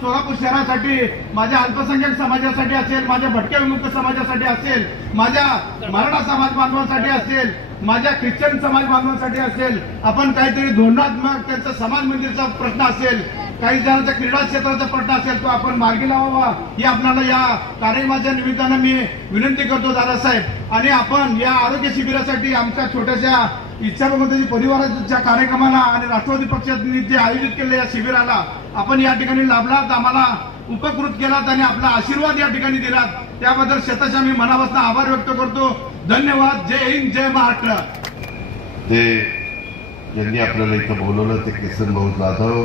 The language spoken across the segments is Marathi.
सोलापूर शहरासाठी माझ्या अल्पसंख्याक समाजासाठी असेल माझ्या भटक्या विमुक्त समाजासाठी असेल माझ्या मराठा समाज बांधवांसाठी असेल माझ्या ख्रिश्चन समाज बांधवांसाठी असेल आपण काहीतरी धोरणात्मक त्यांचा समाज मंदिरचा प्रश्न असेल काही जणांचा क्रीडा क्षेत्राचा प्रश्न असेल तो आपण मार्गी लावावा. हे आपल्याला या कार्यक्रमाच्या निमित्तानं मी विनंती करतो दादासाहेब. आणि आपण या आरोग्य शिबिरासाठी आमच्या छोट्याशा इच्छाभगवती परिवाराच्या कार्यक्रमाला आणि राष्ट्रवादी पक्षाने जे आयोजित केले या शिबिराला आपण या ठिकाणी लाभलात आम्हाला उपकृत केलात आणि आपला आशीर्वाद या ठिकाणी दिलात. त्याबद्दल शतशः मी मनापासून आभार व्यक्त करतो. धन्यवाद. जय हिंद जय महाराष्ट्र. ते ज्यांनी आपल्याला इथं बोलवलं ते किसन भाऊ जाधव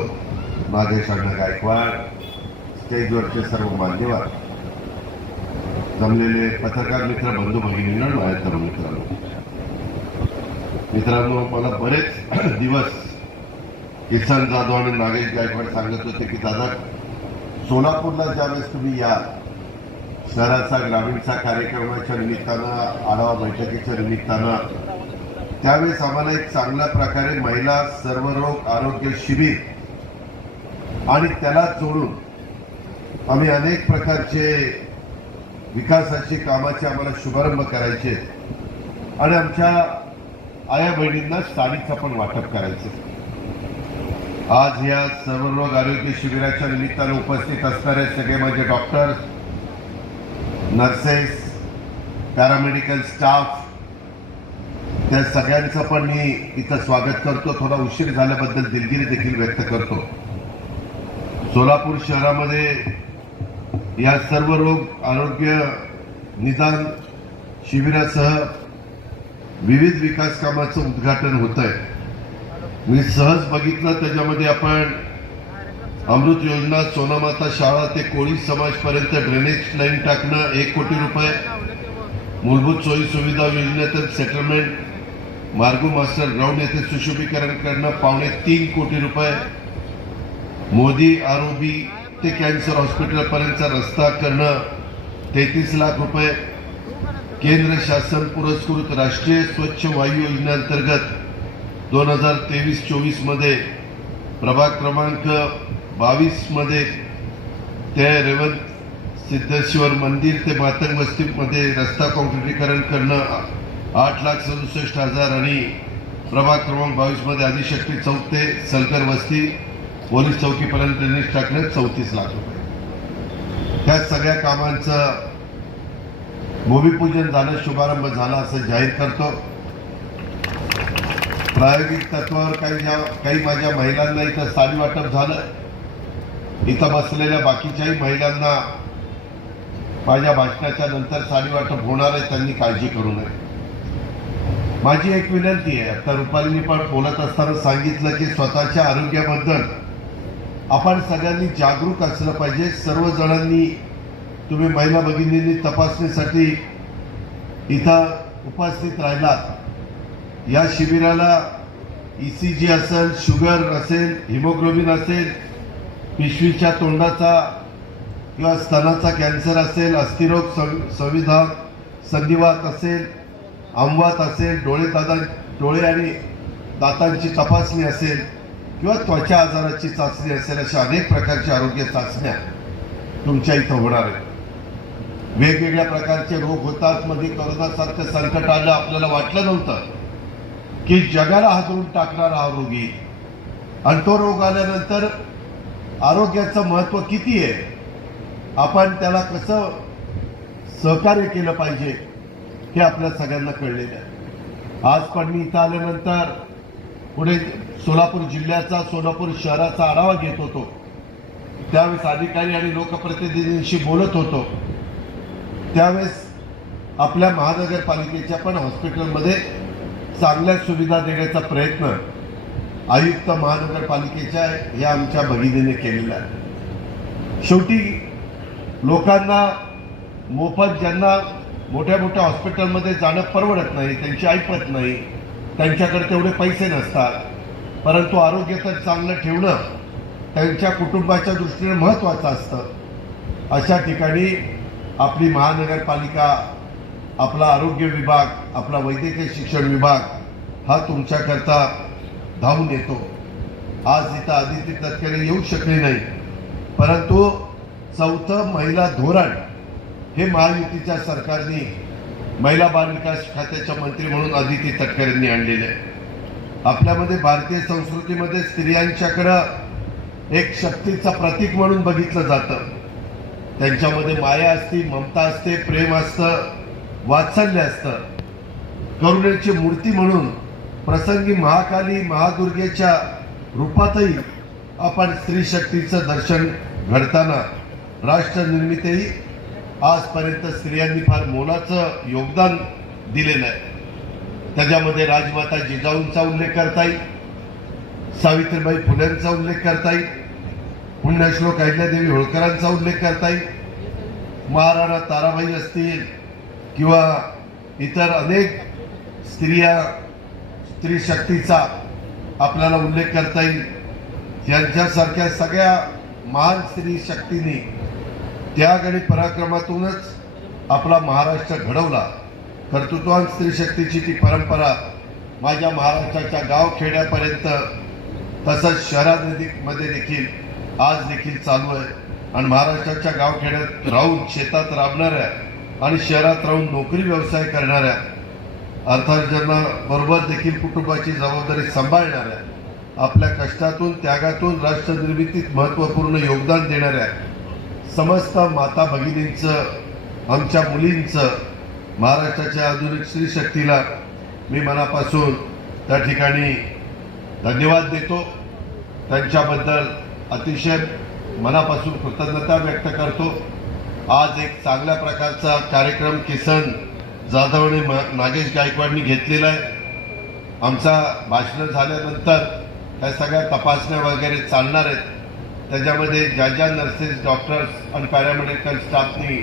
नागेश अण्णा गायकवाड स्टेजवरचे सर्व मान्यवर. जमलेले पत्रकार मित्र बंधू भगिनींना माझ्या तरुण मित्रांनो. मित्रांनो मला बरेच दिवस किसन जाधव आणि नागेश गायकवाड सांगत होते की दादा सोलापूरला ज्यावेळेस तुम्ही या शहराचा ग्रामीणचा कार्यक्रमाच्या निमित्तानं आढावा बैठकीच्या निमित्तानं त्यावेळेस आम्हाला एक चांगल्या प्रकारे महिला सर्वरोग आरोग्य शिबिर आणि त्याला जोडून आम्ही अनेक प्रकारचे विकासाची कामाचे आम्हाला शुभारंभ करायचे आणि आमच्या आया बहिणींना साडीचं पण वाटप करायचं. आज या सर्वरोग आरोग्य शिबिराच्या निमित्तानं उपस्थित असणारे सगळे माझे डॉक्टर्स नर्सेस पॅरामेडिकल स्टाफ त्या सगळ्यांचं पण मी इथं स्वागत करतो. थोडा उशीर झाल्याबद्दल दिलगिरी देखील व्यक्त करतो. सोलापूर शहरामध्ये या सर्व रोग आरोग्य निदान शिबिरासह विविध विकास कामाचं उद्घाटन होत आहे मी सहज बघितलं त्याच्यामध्ये आपण अमृत योजना सोनामाता शाळा ते कोळी समाजपर्यंत ड्रेनेज लाईन टाकणं एक कोटी रुपये. मूलभूत सोयी सुविधा योजनेतील सेटलमेंट मार्गो मास्टर ग्राउंड येथे सुशोभीकरण करणं पावणे तीन कोटी रुपये. मोदी आरोबी ते कॅन्सर हॉस्पिटलपर्यंतचा रस्ता करणं तेहतीस लाख रुपये. केंद्र शासन पुरस्कृत राष्ट्रीय स्वच्छ वायू योजनेअंतर्गत दोन हजार तेवीस चोवीसमध्ये प्रभाग क्रमांक बावीसमध्ये ते रेवंत सिद्धेश्वर मंदिर ते मातंग वस्तीमध्ये रस्ता काँक्रिटीकरण करणं आठ लाख सदुसष्ट हजार आणि प्रभाग क्रमांक बावीसमध्ये आदिशक्ती चौक ते सलकर वस्ती पोलीस चौकीपर्यंत ड्रेनेज टाकणं चौतीस लाख रुपये. त्या सगळ्या कामांचं भूमिपूजन झालं शुभारंभ झाला असं जाहीर करतो. प्रायोगिक तत्वावर काही ज्या काही माझ्या महिलांना इथं साडी वाटप झालं. इथं बसलेल्या बाकीच्याही महिलांना माझ्या भाषणाच्या नंतर साडी वाटप होणार आहे त्यांनी काळजी करू नये. माझी एक विनंती आहे आता रुपालीनी पण बोलत असताना सांगितलं की स्वतःच्या आरोग्याबद्दल आपण सगळ्यांनी जागरूक असलं पाहिजे. सर्व जणांनी तुम्ही महिला भगिनींनी तपासणीसाठी इथं उपस्थित राहिलात. या शिबिराला ई सी जी असेल शुगर असेल हिमोग्लोबिन असेल पिशवीच्या तोंडाचा किंवा स्तनाचा कॅन्सर असेल अस्थिरोग सं- संविधान संधिवात असेल आमवात असेल डोळे दादा डोळे आणि दातांची तपासणी असेल किंवा त्वचा आजाराची चाचणी असेल अशा अनेक प्रकारच्या आरोग्य चाचण्या तुमच्या इथं होणार आहेत. वेगवेगळ्या प्रकारचे रोग होतात. मध्ये करोनासारखं संकट आलं आपल्याला वाटलं नव्हतं की जगाला हादरून टाकणारा हा रोग येईल. आणि तो रोग आल्यानंतर आरोग्याचं महत्त्व किती आहे? आपण त्याला कसं सहकार्य केलं पाहिजे हे आपल्या सगळ्यांना कळलेलं आहे. आज पण मी इथं आल्यानंतर पुढे सोलापूर जिल्ह्याचा सोलापूर शहराचा आढावा घेत होतो. त्यावेळेस अधिकारी आणि लोकप्रतिनिधींशी बोलत होतो. त्यावेळेस आपल्या महानगरपालिकेच्या पण हॉस्पिटलमध्ये चांगल्या सुविधा देण्याचा प्रयत्न आयुक्त महानगरपालिकेच्या या आमच्या भगिनीने केलेला आहे. शेवटी लोकांना मोफत ज्यांना मोठ्या मोठ्या हॉस्पिटलमध्ये जाणं परवडत नाही त्यांची ऐकत नाही त्यांच्याकडे तेवढे पैसे नसतात परंतु आरोग्य तर चांगलं ठेवणं त्यांच्या कुटुंबाच्या दृष्टीने महत्त्वाचं असतं. अशा ठिकाणी आपली महानगरपालिका आपला आरोग्य विभाग आपला वैद्यकीय शिक्षण विभाग हा तुमच्याकरता धावून येतो. आज इथं आदित्य तटकरे येऊ शकले नाही. परंतु चौथं महिला धोरण हे महायुतीच्या सरकारने महिला बालविकास खात्याच्या मंत्री म्हणून अदिती तटकरेंनी आणलेले आहे. आपल्यामध्ये भारतीय संस्कृतीमध्ये स्त्रियांच्याकडं एक शक्तीचं प्रतीक म्हणून बघितलं जातं. त्यांच्यामध्ये माया असते ममता असते प्रेम असतं वात्सल्य असतं. करुणेची मूर्ती म्हणून प्रसंगी महाकाली महादुर्गेच्या रूपातही आपण स्त्री शक्तीचं दर्शन घडताना राष्ट्र निर्मितीही आजपर्यंत स्त्रियांनी फार मोलाचं योगदान दिलेलं आहे. त्याच्यामध्ये राजमाता जिजाऊंचा उल्लेख करता येईल सावित्रीबाई फुलेंचा उल्लेख करता येईल पुण्यश्लोक अहिल्यादेवी होळकरांचा उल्लेख करता येईल. महाराणा ताराबाई असतील किंवा इतर अनेक स्त्रिया स्त्री शक्तीचा आपल्याला उल्लेख करता येईल. यांच्यासारख्या सगळ्या महान स्त्री शक्तीने त्याग आणि पराक्रमातूनच आपला महाराष्ट्र घडवला. कर्तृत्वान स्त्री शक्तीची ती परंपरा माझ्या महाराष्ट्राच्या गावखेड्यापर्यंत तसंच शहरामध्ये देखील आज देखील चालू आहे. आणि महाराष्ट्राच्या गावखेड्यात राहून शेतात राबणाऱ्या आणि शहरात राहून नोकरी व्यवसाय करणाऱ्या अर्थार्जना बरोबर देखील कुटुंबाची जबाबदारी सांभाळणाऱ्या आपल्या कष्टातून त्यागातून राष्ट्र निर्मितीत महत्त्वपूर्ण योगदान देणाऱ्या समस्त माता भगिनींचं आमच्या मुलींचं महाराष्ट्राच्या आधुनिक स्त्रीशक्तीला मी मनापासून त्या ठिकाणी धन्यवाद देतो. त्यांच्याबद्दल अतिशय मनापासून कृतज्ञता व्यक्त करतो. आज एक चांगल्या प्रकारचा कार्यक्रम किसन जाधव आणि नागेश गायकवाडनी घेतलेला आहे. आमचा भाषण झाल्यानंतर त्या सगळ्या तपासण्या वगैरे चालणार आहेत. त्याच्यामध्ये ज्या ज्या नर्सेस डॉक्टर्स आणि पॅरामेडिकल स्टाफनी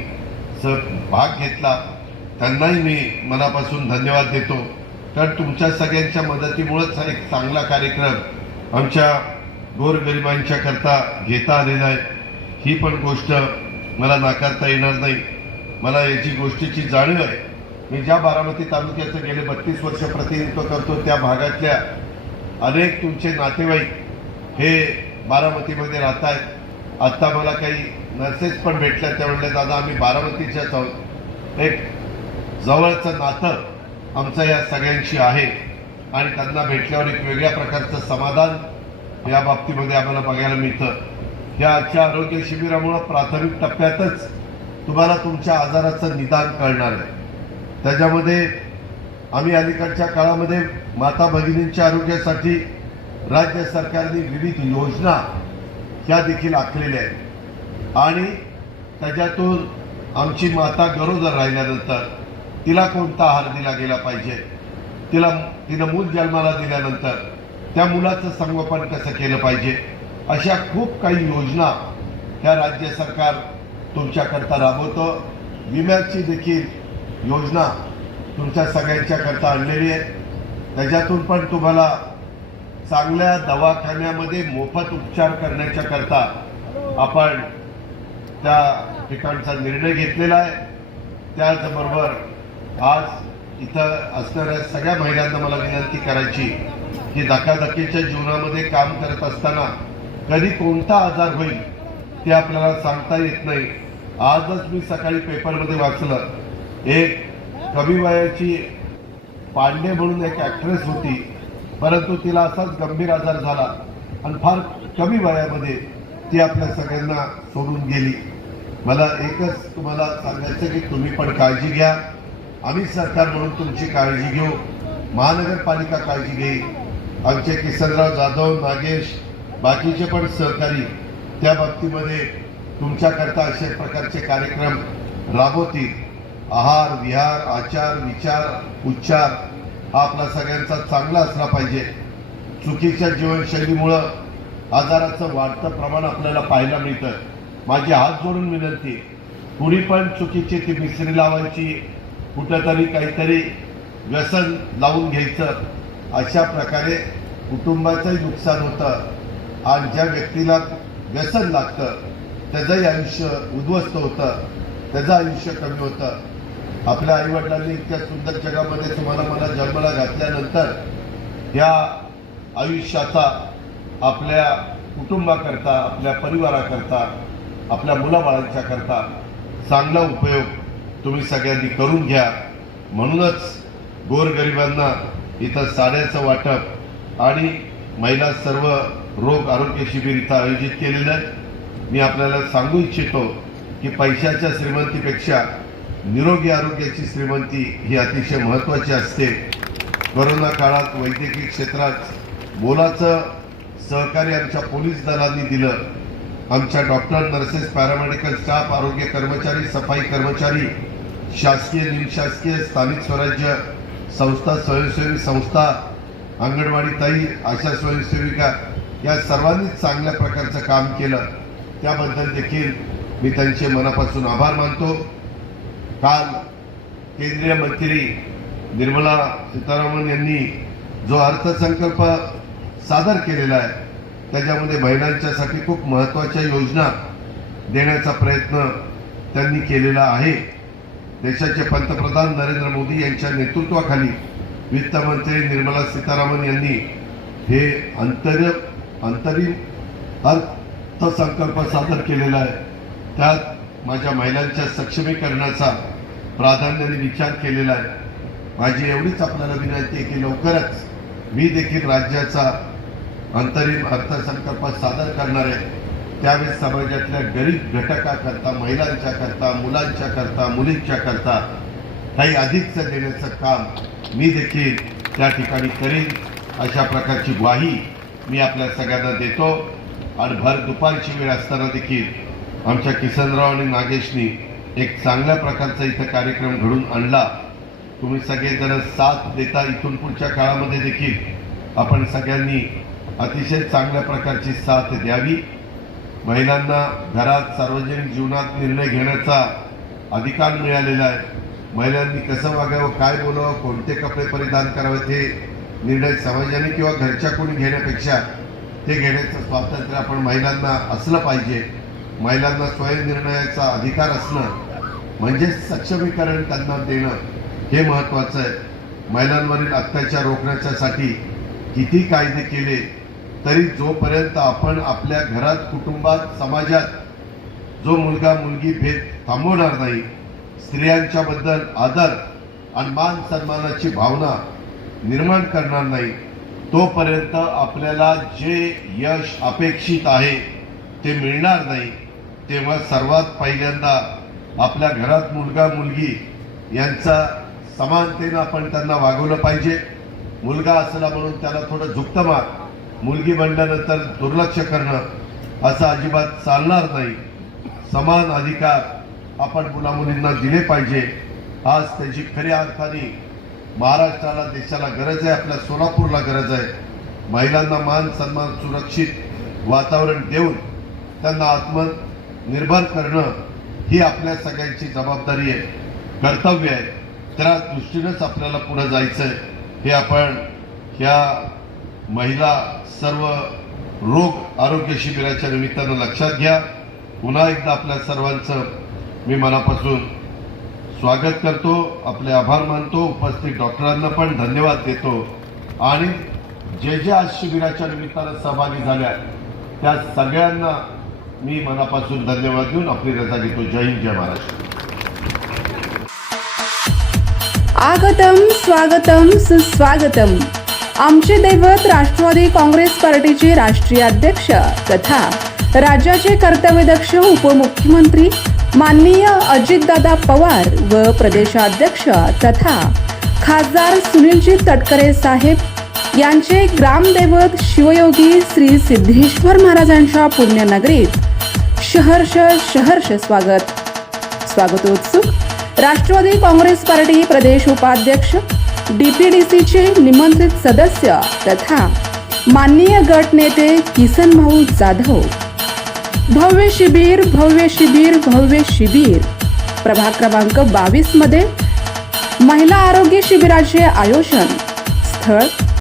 सर भाग घेतला त्यांनाही मी मनापासून धन्यवाद देतो. कारण तुमच्या सगळ्यांच्या मदतीमुळेच हा एक चांगला कार्यक्रम आमच्या गोरगरिबांच्या करता घेता आलेला आहे ही पण गोष्ट मला नाकारता येणार नाही. मला याची गोष्टीची जाणीव आहे. मी ज्या बारामती तालुक्याचं गेले बत्तीस वर्ष प्रतिनिधित्व करतो त्या भागातल्या अनेक तुमचे नातेवाईक हे बारामतीमध्ये राहत आहेत आत्ता मला काही नर्सेस पण भेटल्या. त्या म्हणल्या दादा आम्ही बारामतीच्याच आहोत एक जवळचं नातं आमचं या सगळ्यांशी आहे. आणि त्यांना भेटल्यावर एक वेगळ्या प्रकारचं समाधान या बाबतीमध्ये आम्हाला बघायला मिळतं. या आजच्या आरोग्य शिबिरामुळं प्राथमिक टप्प्यातच तुम्हाला तुमच्या आजाराचं निदान कळणार आहे. त्याच्यामध्ये आम्ही अलीकडच्या काळामध्ये माता भगिनींच्या आरोग्यासाठी राज्य सरकारने विविध योजना ह्या देखील आखलेल्या आहेत. आणि त्याच्यातून आमची माता गरोदर राहिल्यानंतर तिला कोणता आहार दिला गेला पाहिजे? तिला तिनं मूल जन्माला दिल्यानंतर त्या मुलाचं संगोपन कसं केलं पाहिजे? अशा खूप काही योजना ह्या राज्य सरकार तुमच्याकरता राबवतं. विम्याची देखील योजना तुमच्या सगळ्यांच्याकरता आणलेली आहे. त्याच्यातून पण तुम्हाला चांगल्या दवाखान्यामध्ये मोफत उपचार करण्याच्या करता आपण त्या ठिकाणचा निर्णय घेतलेला आहे. त्याचबरोबर आज इथं असणाऱ्या सगळ्या महिलांना मला विनंती करायची की धकाधकीच्या जीवनामध्ये काम करत असताना कधी कोणता आजार होईल ते आपल्याला सांगता येत नाही. आजच मी सकाळी पेपरमध्ये वाचलं. एक कमी वयाची पांडे म्हणून एक ॲक्ट्रेस होती. परंतु तिला असाच गंभीर आजार झाला आणि फार कमी वयामध्ये ती आपल्या सगळ्यांना सोडून गेली. मला एकच तुम्हाला सांगायचं की तुम्ही पण काळजी घ्या. आम्ही सरकार म्हणून तुमची काळजी घेऊ. महानगरपालिका काळजी घेईल. आमचे किसनराव जाधव नागेश बाकीचे पण सहकारी त्या बाबतीमध्ये तुमच्याकरता असे प्रकारचे कार्यक्रम राबवतील. आहार विहार आचार विचार उच्चार हा आपला सगळ्यांचा चांगला असला पाहिजे. चुकीच्या जीवनशैलीमुळं आजाराचं वाढतं प्रमाण आपल्याला पाहायला मिळतं. माझी हात जोडून विनंती कुणी पण चुकीची ती मिसरी लावायची कुठंतरी काहीतरी व्यसन लावून घ्यायचं. अशा प्रकारे कुटुंबाचंही नुकसान होतं आणि ज्या व्यक्तीला व्यसन लागतं त्याचंही आयुष्य उद्ध्वस्त होतं त्याचं आयुष्य कमी होतं. आपल्या आईवडिलांनी इतक्या सुंदर जगामध्ये तुम्हाला मला जन्माला घातल्यानंतर या आयुष्याचा आपल्या कुटुंबाकरता आपल्या परिवाराकरता आपल्या मुलाबाळांच्या करता चांगला उपयोग तुम्ही सगळ्यांनी करून घ्या. म्हणूनच गोरगरिबांना इथं साड्याचं वाटप आणि महिला सर्व रोग आरोग्य शिबिर इथं आयोजित केलेलं आहे. मी आपल्याला सांगू इच्छितो की पैशाच्या श्रीमंतीपेक्षा निरोगी आरोग्याची श्रीमंती ही अतिशय महत्त्वाची असते. कोरोना काळात वैद्यकीय क्षेत्रात मोलाचं सहकार्य आमच्या पोलीस दलांनी दिलं. आमच्या डॉक्टर नर्सेस पॅरामेडिकल स्टाफ आरोग्य कर्मचारी सफाई कर्मचारी शासकीय निमशासकीय स्थानिक स्वराज्य संस्था स्वयंसेवी संस्था अंगणवाडी ताई आशा स्वयंसेविका या सर्वांनीच चांगल्या प्रकारचं काम केलं. त्याबद्दल देखील मी त्यांचे मनापासून आभार मानतो. काल केंद्रीय मंत्री निर्मला सीतारामन यांनी जो अर्थसंकल्प सादर केलेला आहे त्याच्यामध्ये महिलांच्यासाठी खूप महत्त्वाच्या योजना देण्याचा प्रयत्न त्यांनी केलेला आहे. देशाचे पंतप्रधान नरेंद्र मोदी यांच्या नेतृत्वाखाली वित्तमंत्री निर्मला सीतारामन यांनी हे अंतर अंतरिम अर्थसंकल्प सादर केलेला आहे. त्यात माझ्या महिलांच्या सक्षमीकरणाचा प्राधान्याने विचार केलेला आहे. माझी एवढीच आपल्याला विनंती आहे की लवकरच मी देखील राज्याचा अंतरिम अर्थसंकल्प सादर करणार आहे. त्यावेळेस समाजातल्या गरीब घटकाकरता महिलांच्या करता मुलांच्या करता मुलींच्या करता काही अधिकचं देण्याचं काम मी देखील त्या ठिकाणी करीन. अशा प्रकारची ग्वाही मी आपल्या सगळ्यांना देतो. आणि भर दुपारची वेळ असताना देखील आमच्या किसनराव आणि नागेशनी एक चांगल्या प्रकारचा इथं कार्यक्रम घडून आणला. तुम्ही सगळेजण साथ देता इथून पुढच्या काळामध्ये देखील. आपण सगळ्यांनी अतिशय चांगल्या प्रकारची साथ द्यावी. महिलांना घरात सार्वजनिक जीवनात निर्णय घेण्याचा अधिकार मिळालेला आहे. महिलांनी कसं वागावं काय बोलावं कोणते कपडे परिधान करावेत हे निर्णय समाजाने किंवा घरच्या कोणी घेण्यापेक्षा ते घेण्याचं स्वातंत्र्य आपण महिलांना असलं पाहिजे. महिलांना स्वयंनिर्णयाचा अधिकार असणं म्हणजे सक्षमीकरण त्यांना देणं हे महत्त्वाचं आहे. महिलांवरील अत्याचार रोखण्याच्यासाठी किती कायदे केले तरी जोपर्यंत आपण आपल्या घरात कुटुंबात समाजात जो मुलगा मुलगी भेद थांबवणार नाही स्त्रियांच्याबद्दल आदर आणि मान सन्मानाची भावना निर्माण करणार नाही तोपर्यंत आपल्याला जे यश अपेक्षित आहे ते मिळणार नाही. तेव्हा सर्वात पहिल्यांदा आपल्या घरात मुलगा मुलगी यांचा समानतेनं आपण त्यांना वागवलं पाहिजे. मुलगा असला म्हणून त्याला थोडं झुकतं मार. मुलगी म्हणल्यानंतर दुर्लक्ष करणं असं अजिबात चालणार नाही. समान अधिकार आपण मुलामुलींना दिले पाहिजे. आज त्याची खऱ्या अर्थाने महाराष्ट्राला देशाला गरज आहे आपल्या सोलापूरला गरज आहे. महिलांना मान सन्मान सुरक्षित वातावरण देऊन त्यांना आत्मनिर्भर करणं ही आपल्या सगळ्यांची जबाबदारी आहे कर्तव्य आहे. त्या दृष्टीनंच आपल्याला पुढं जायचं आहे हे आपण ह्या महिला सर्व रोग आरोग्य शिबिराच्या निमित्तानं लक्षात घ्या. पुन्हा एकदा आपल्या सर्वांचं मी मनापासून स्वागत करतो. आपले आभार मानतो. उपस्थित डॉक्टरांना पण धन्यवाद देतो. आणि जे जे आज शिबिराच्या निमित्तानं सहभागी झाल्या त्या सगळ्यांना मी मनापासून धन्यवाद देऊन आपली रजा घेतो. जय हिंद जय महाराष्ट्र. आगतम स्वागतम सुस्वागतम. आमचे दैवत राष्ट्रवादी काँग्रेस पार्टीचे राष्ट्रीय अध्यक्ष तथा राज्याचे कर्तव्यदक्ष उपमुख्यमंत्री माननीय अजितदादा पवार व प्रदेशाध्यक्ष तथा खासदार सुनीलजी तटकरे साहेब यांचे ग्रामदैवत शिवयोगी श्री सिद्धेश्वर महाराजांच्या पुण्यनगरीत शहर्ष शहर्ष स्वागत. स्वागतोत्सुक. राष्ट्रवादी काँग्रेस पार्टी प्रदेश उपाध्यक्ष डीपीडीसीचे निमंत्रित सदस्य तथा माननीय गट नेते किसन भाऊ जाधव. भव्य शिबिर भव्य शिबिर भव्य शिबिर. प्रभाग क्रमांक बावीसमध्ये महिला आरोग्य शिबिराचे आयोजन स्थळ